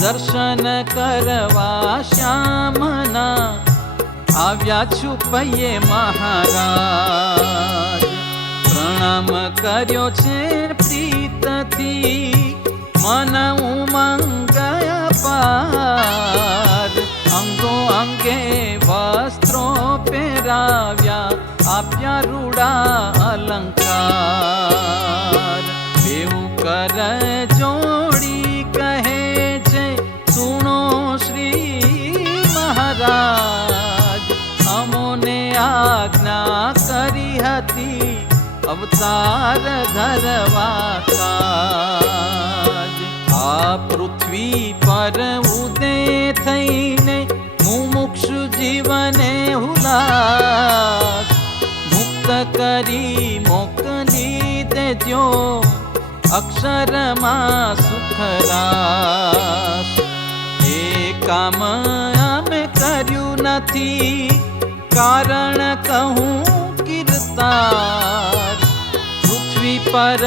દર્શન કરવા શ્યામના આવ્યા છુપૈયે મહારાજ. પ્રણામ કર્યો છે પ્રીતથી મન ઉમંગ પાર અંગો અંગે વસ્ત્રો પહેરાવ્યા, આપ્યા રૂડા અલંકાર. એવું કર આજ્ઞા કરી હતી અવતાર ધરવા કાજ આ પૃથ્વી પર ઉદય થઈને મુમુક્ષુ જીવને હુલાસ મુક્ત કરી મોકલી દેજો અક્ષરમાં સુખરાસ એ કામ અમે કર્યું નથી. કારણ કહું કીર્તા પૃથ્વી પર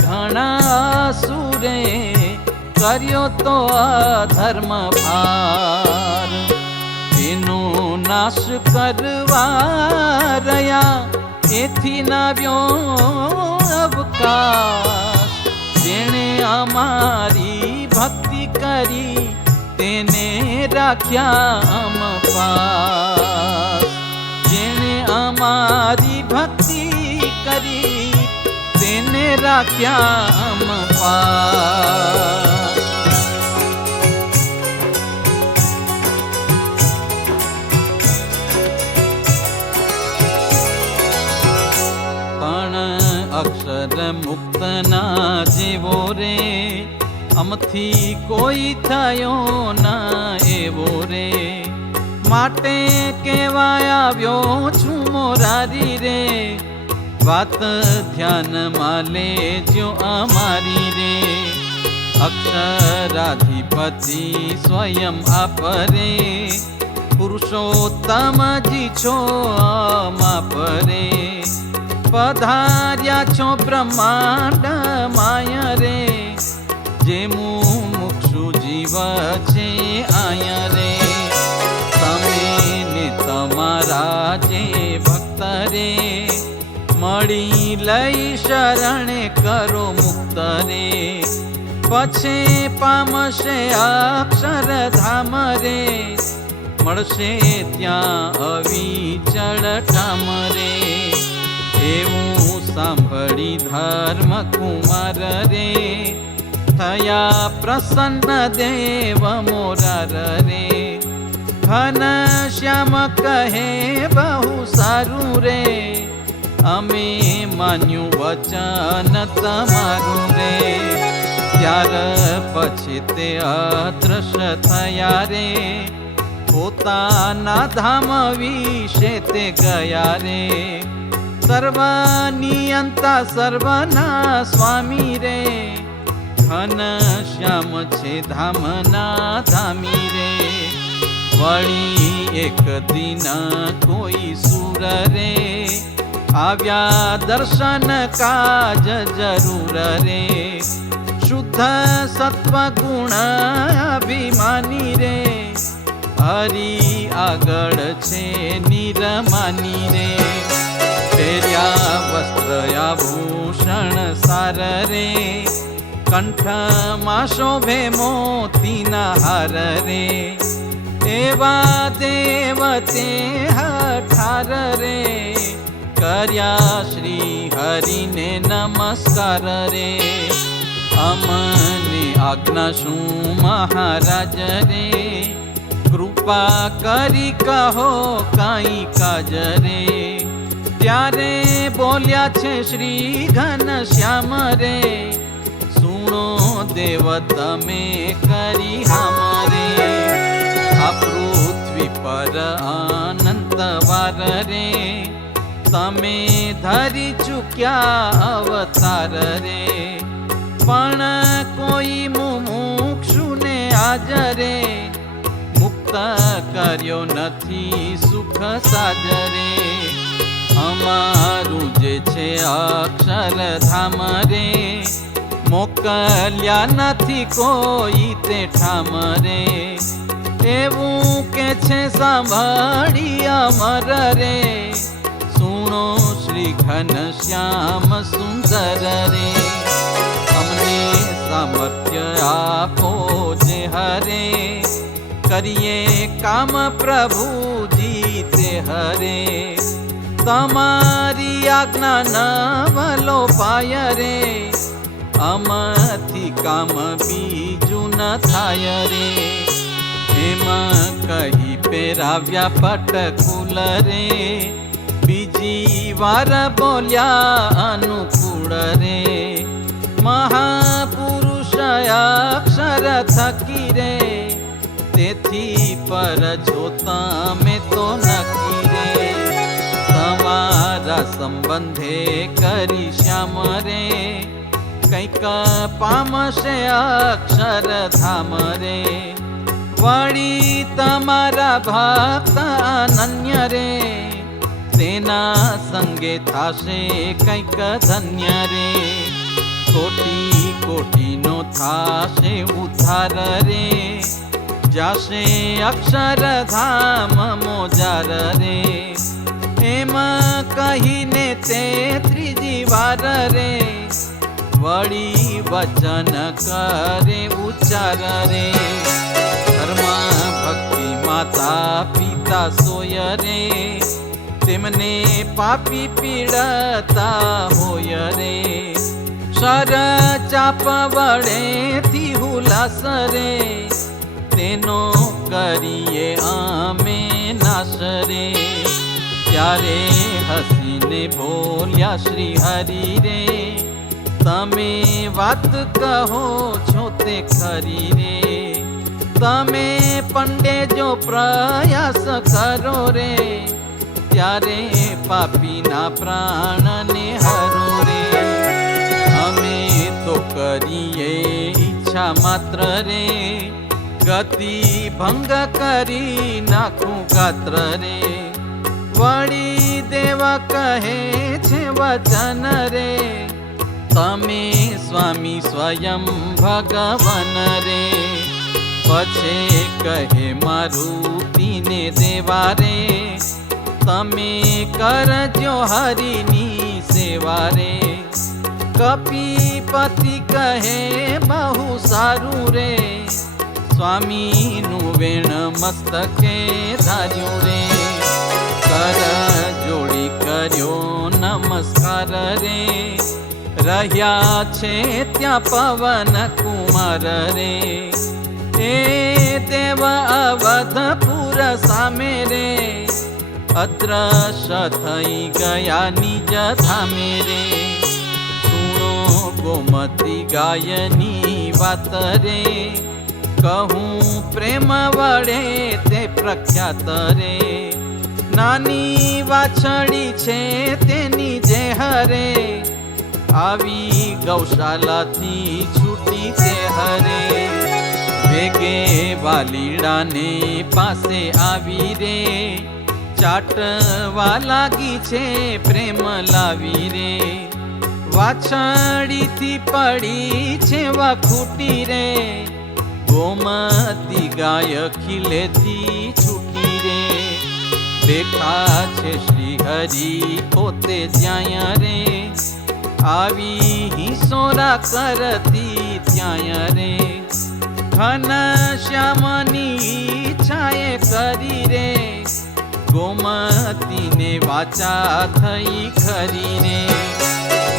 ઘણા સુરે કર્યો તો અધર્મ ભાર. તેનો નાશ કરવા રહ્યા એથી નાવ્યો અવકાશ. જેણે અમારી ભક્તિ કરી તેને રાખ્યા અમ પાસ જેણે અમારી ભક્તિ કરી તેને રાખ્યા અમ પાસ પણ અક્ષર મુક્તના જેવો રે અમથી કોઈ થયો ના એવો રે માટે કહેવાય આવ્યો છું મોરારી રે, વાત ધ્યાનમાં લેજો અમારી રે. અક્ષરાધિપતિ સ્વયં આપરે પુરુષોત્તમજી છો અમાપરે પધાર્યા છો બ્રહ્માંડ માય રે જે મુક્ષુ જીવ છે આય લઈ શરણે કરો મુક્તને. પછી પામશે અક્ષરધામ રે મળશે ત્યાં અવિચળ ઠામ રે એવું સાંભળી ધર્મ કુમાર રે થયા પ્રસન્ન દેવ મોરાર રે ઘન શ્યામ કહે, બહુ સારું રે. અમે માન્યું વચન તમારું રે. ત્યાર પછી તે અદ્રશ્ય થયા રે. પોતાના ધામ વિશે તે ગયા રે. સર્વનિયંતા સર્વના સ્વામી રે. ઘન શ્યામ છે ધામના ધામી રે. વળી એક દિન કોઈ સુર રે. આવ્યા દર્શન કાજ જરૂર રે. શુદ્ધ સત્વ ગુણ અભિમાની રે. હરી આગળ છે નિરમાની રે. પહેર્યા વસ્ત્ર આભૂષણ સાર રે. કંઠમાં શોભે મોતીના હાર રે. એવા દેવ તે હઠાર રે. કર્યા શ્રી હરિને નમસ્કાર રે. અમને આજ્ઞા શું મહારાજ રે? કૃપા કરી કહો કાંઈ કાજ રે. ત્યારે બોલ્યા છે શ્રી ઘન શ્યામ રે, સુણો દેવ તમે કરી હમારે આ પૃથ્વી પર અનંત વાર રે. તમે ધરી ચૂક્યા અવતાર રે. પણ કોઈ મુમુક્ષુને આજરે મુક્ત કર્યો નથી સુખ સાજરે અમારું જે છે અક્ષરધામ રે. મોકલ્યા નથી કોઈ તે ઠામ રે. એવું કે છે સાંભળી અમર રે. સુણો શ્રી ઘન શ્યામ સુંદર રે અમને સામર્થ્ય આપો જે હરે કરીએ કામ પ્રભુજી તે હરે તમારી આજ્ઞા નવલો પાય રે આમાંથી કામ બીજું ન થાય રે એમાં કહી પેરાવ્યા પટકુલ રે બીજી વાર બોલ્યા અનુકૂળ રે. મહાપુરુષ અક્ષર થકી રે. તેથી પર જો તમે તો નક્કી રે. તમારા સંબંધે કરી શ્યામ રે. કંઈક પામશે અક્ષરધામ રે. વળી તમારા ભક્ત અનન્ય રે. તેના સંગે થાશે કંઈક ધન્ય રે. કોટી કોટીનો થાશે ઉધાર રે. જાશે અક્ષરધામ મોજાર રે. એમ કહીને તે ત્રીજી વાર રે. વળી વચન કરે ઉચ્ચાર રે. ધર્મ ભક્તિ માતા પિતા સોય રે. તેમને પાપી પીડતા હોય રે. સર ચાપ વડેથી હુલાસ રે. તેનો કરીએ આમે નાશ ત્યારે હસીને બોલ્યા શ્રી હરિ રે, તમે વાત કહો છો તે ખરી રે. તમે પંડે જો પ્રયાસ કરો રે ત્યારે પાપીના પ્રાણને હરો રે. અમે તો કરીએ ઈચ્છા માત્ર રે. ગતિ ભંગ કરી નાખું ગાત્ર રે. વળી દેવા કહે છે વચન રે. તમે સ્વામી સ્વયં ભગવાન રે. પછે કહે મારું તીને દેવા રે. તમે કરજો હરિની સેવા રે. કપિપતિ કહે, બહુ સારું રે. સ્વામીનું વેણ મસ્તકે ધાર્યું રે. કર જોડી કર્યો, નમસ્કાર રે. રહ્યા છે ત્યાં પવન કુમાર રે. એ દેવ અવધપુર સામે રે. અદ્રશ્ય થઈ ગયા નિજ થામે રે સુણો ગોમતી ગાયની વાત રે કહું પ્રેમ વડે તે પ્રખ્યાત રે નાની વાછડી છે તેની જે હરે આવી ગૌશાલાથી છૂટી તે હરે વેગે વાલીડાને પાસે આવી રે ચાટવા લાગી છે, પ્રેમ લાવી રે. વાછડીથી પડી છે, વખૂટી રે. ગોમતી ગાય ખીલેથી છૂટી રે. બેઠા છે શ્રી હરિ પોતે ત્યાં રે. આવી હિસોરા કરતી ત્યાં રે. ઘન શ્યામની ઈચ્છાએ કરી રે. ગોમતીને વાચા થઈ ખરીને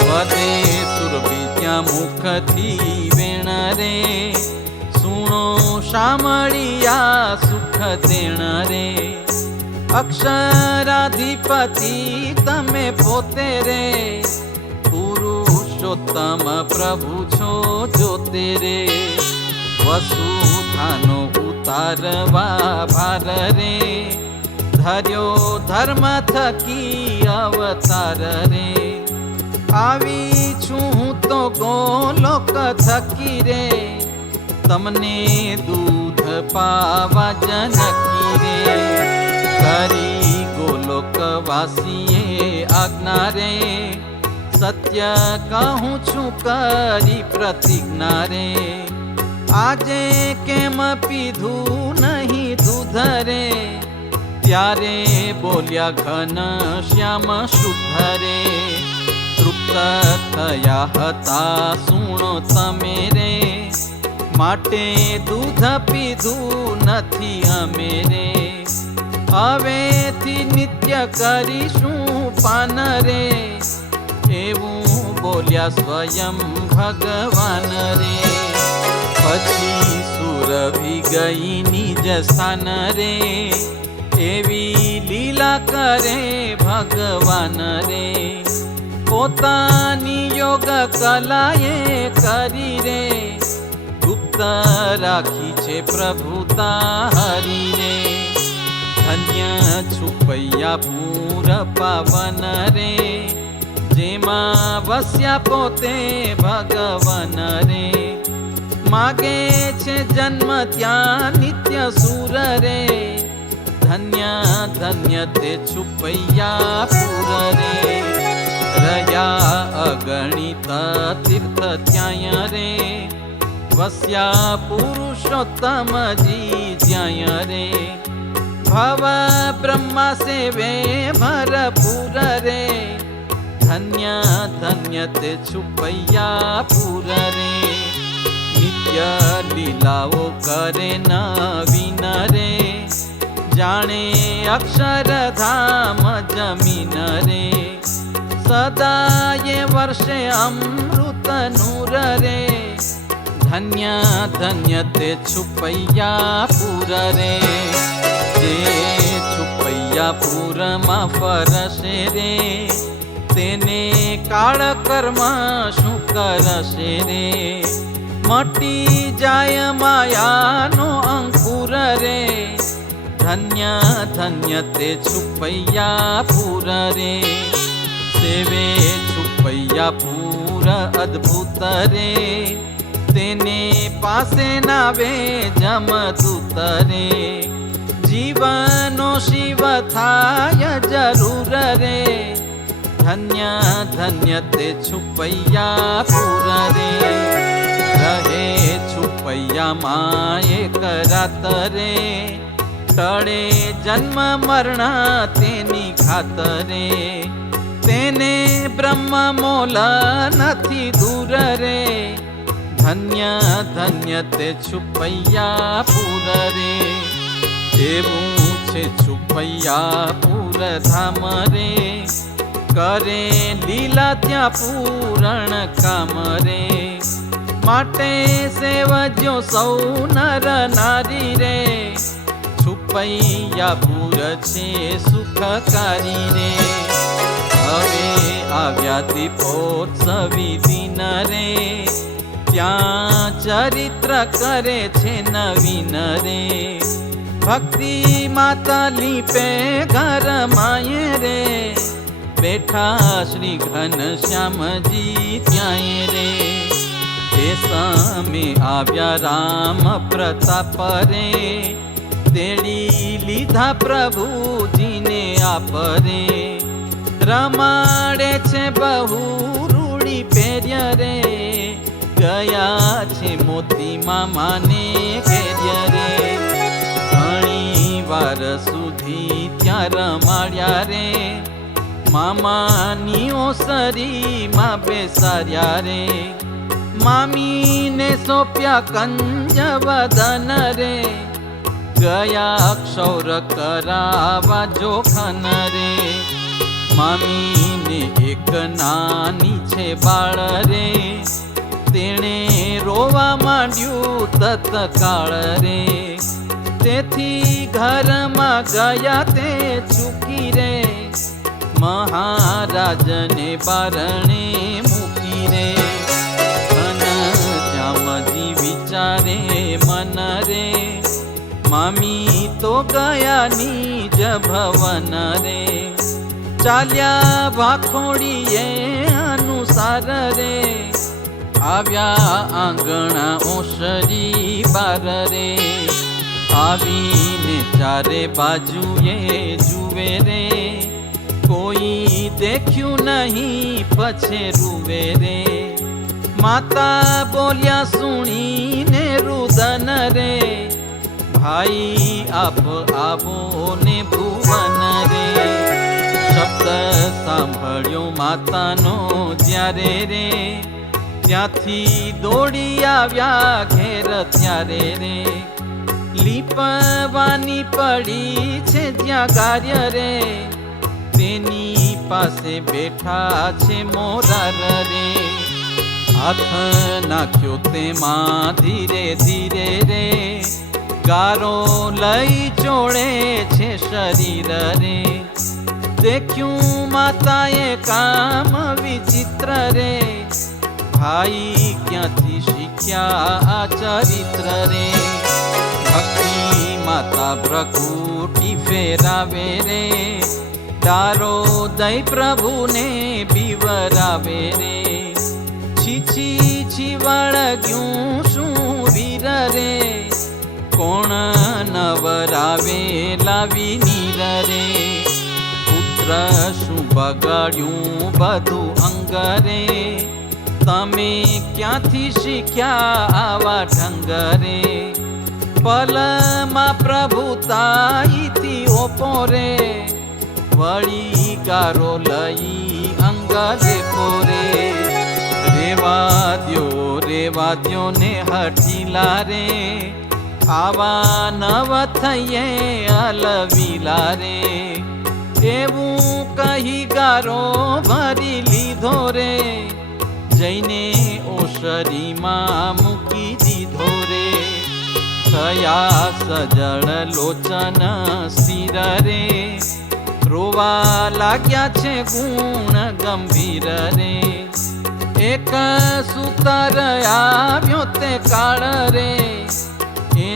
વદે સુરભી ત્યાં મુખથી વેણ રે સુણો શામળિયા સુખ દેણ રે અક્ષરાધિપતિ તમે પોતે રે પુરુષોત્તમ પ્રભુ છો જોતે રે વસુધાનો ઉતારવા ભાર રે ધર્યો ધર્મ થકી અવતાર રે આવી છું હું તો ગોલોક થકી રે તમને દૂધ પાવા જનકી રે કરી ગોલોક વાસીએ આજ્ઞા રે સત્ય કહું છું કરી પ્રતિજ્ઞા રે આજે કેમ પીધું નહીં દૂધ રે ત્યારે બોલ્યા ઘન શ્યામ શુભરે, તૃપ્ત થયા હતા સુણો તમે રે. માટે દૂધ પીધું નથી અમે રે. હવેથી નિત્ય કરીશું પાન રે. એવું બોલ્યા સ્વયં ભગવાન રે. પછી સુરભી ગઈ નિજ સ્થાન રે. એવી લીલા કરે ભગવાન રે. પોતાની યોગ કલાએ કરી રે. ગુપ્ત રાખી છે પ્રભુતા હરી રે. ધન્ય છુપૈયા પૂર પાવન રે. જેમાં વસ્યા પોતે ભગવાન રે. માગે છે જન્મ ત્યાં નિત્ય સુર રે. ધન્ય ધન્ય તે છુપૈયા પૂર રે રહ્યા અગણિત તીર્થ ત્યાં રે વસ્યા પુરુષોત્તમજી જ્યાં રે ભવ બ્રહ્મા સેવે ભરપૂર રે ધન્ય ધન્ય તે છુપૈયા પૂર રે નિત્ય લીલાઓ કરે નવીન રે જાણે અક્ષરધામ જમીન રે. સદાય વર્ષે અમૃત નૂર રે. ધન્ય ધન્ય તે છુપૈયા પૂર રે. જે છુપૈયા પૂરમાં ફરશે રે, તેને કાળ કર્મ શું કરશે રે? મટી જાય માયાનો અંકુર રે ધન્ય ધન્ય તે છુપૈયા પૂર રે સેવે છુપૈયા પૂર અદ્ભુત રે તેને પાસે નાવે જમદૂત રે જીવનો શિવ થાય જરૂર રે ધન્ય ધન્ય તે છુપૈયા પૂર રે રહે છુપૈયા માએ કરાત રે ટળે જન્મ મરણ તેની ખાતરે. તેને બ્રહ્મ મોલ નથી દૂર રે. ધન્ય ધન્ય તે છુપૈયા પૂર રે. એવું છે છુપૈયા પૂર ધામ રે. કરે લીલા ત્યાં પૂરણ કામ રે. માટે સેવજો સૌ નર નારી રે. છુપૈયા પૂર છે સુખકારી રે હવે આવ્યા દીપોત્સવી દિન રે ત્યાં ચરિત્ર કરે છે નવીન રે ભક્તિ માતા લીપે ઘર માયે રે. બેઠા શ્રી ઘન શ્યામજી ત્યાંય રે. તે સામે આવ્યા રામ પ્રતાપ રે. તેડી લીધા પ્રભુજીને આપરે. રમાડે છે બહુ રૂડી પહેર્ય રે. ગયા છે મોતી મામાને ઘેર્ય રે. ઘણી વાર સુધી ત્યાં રમાડ્યા રે. મામાની ઓસરીમાં બેસાર્યા રે. મામીને સોંપ્યા કંજ વદન રે. ગયા અક્ષૌર કરાવા જોખન રે. મામીને એક નાની છે બાળ રે. તેણે રોવા માંડ્યું તત્કાળ રે. તેથી ઘરમાં ગયા તે ચૂકી રે. મહારાજને બારણે મૂકી રે. મામી તો ગયા નીજ ભવન રે ચાલ્યા ભાખોડીએ અનુસાર રે આવ્યા આંગણા ઓસરી બાર રે આવીને ચારે બાજુએ જુએ રે કોઈ દેખ્યું નહીં પછે રૂવે રે માતા બોલ્યા સુણીને રુદન રે ભાઈ, આપ આવો ને ભુવન રે. શબ્દ સાંભળ્યો માતાનો જ્યારે રે. ત્યાંથી દોડી આવ્યા ઘેર ત્યારે રે. લીપવાની પડી છે જ્યાં કાર્ય રે. તેની પાસે બેઠા છે મોરાર રે. હાથ નાખ્યો તેમાં ધીરે ધીરે રે. ગારો લઈ ચોળે છે શરીર રે. દેખ્યું માતાએ કામ વિચિત્ર રે. ભાઈ ક્યાંથી શીખ્યા આ ચરિત્ર રે? માતા પ્રકૃતિ ફેરાવે રે. તારો દય પ્રભુને બીવરાવે રે. છીછી છી વળગ્યું શું વીર રે? કોણ નવરાવે? લાવી નીર રે પુત્ર શું બગાડ્યું બધું અંગરે? તમે ક્યાંથી શીખ્યા આવા ઢંગરે? પલમાં પ્રભુતાઈથી ઓપો રે વળી ગારો લઈ અંગરે પોરે. રેવા દ્યો રેવા દ્યો ને હઠીલા રે આવા નવ થઈએ અલવિલા રે એવું કહી ગારો ભરી લીધો રે, જઈને ઓસરીમાં મૂકી દીધો રે. થયા સજળ લોચન શિર રે રોવા લાગ્યા છે ગુણ ગંભીર રે એક સુતર આવ્યો તે કાળ રે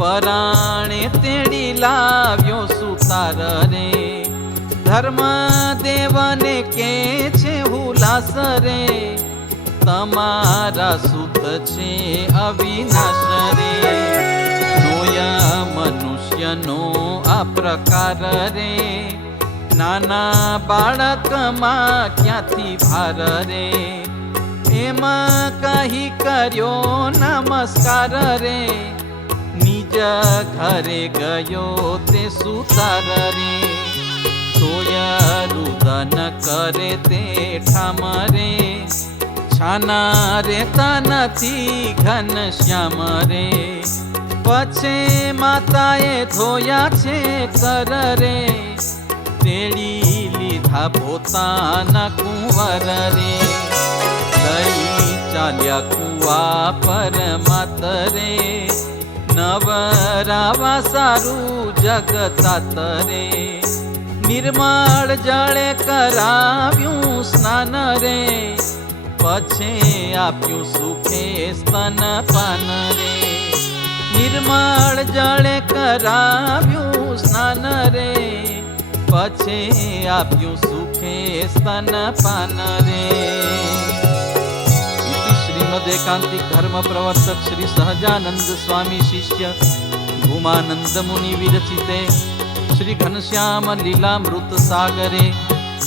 પરાણે તેડી લાવ્યો સુતાર રે. ધર્મ દેવને કે છે હુલાસ રે? તમારા સુત છે અવિનાશ રે. મનુષ્યનો આ પ્રકાર રે. નાના બાળકમાં ક્યાંથી ભાર રે? એમાં કહી કર્યો નમસ્કાર રે? નિજ ઘરે ગયો તે સુતાર રે સોયા રુદન કરે તે ઠામ રે છાના રેતા નથી ઘન શ્યામ રે પછે માતાએ ધોયા છે કર રે તેડી લીધા પોતાના કુંવર રે લઈ ચાલ્યા કુવા પર માતરે. નવરાવા સારું જગતાત રે નિર્મળ જળે કરાવ્યું સ્નાન રે. પછી આપ્યું સુખે સ્તન પાન રે. નિર્મળ જળે કરાવ્યું સ્નાન રે. પછી આપ્યું સુખે સ્તન પાન રે. શ્રીમદ એકાંતિક ધર્મ પ્રવર્તક શ્રી સહજાનંદ સ્વામી શિષ્ય ભૂમાનંદ મુનિ વિરચિતે શ્રી ઘનશ્યામ લીલામૃત સાગરે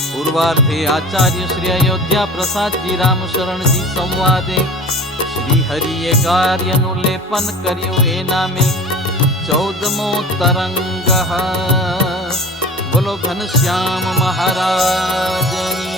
પૂર્વાર્ધે આચાર્ય શ્રી અયોધ્યા પ્રસાદજી રામ શરણજી સંવાદે શ્રી હરિએ કાર્યનું લેપન કર્યું એ નામે ચૌદમો તરંગ બોલો ઘનશ્યામ મહારાજની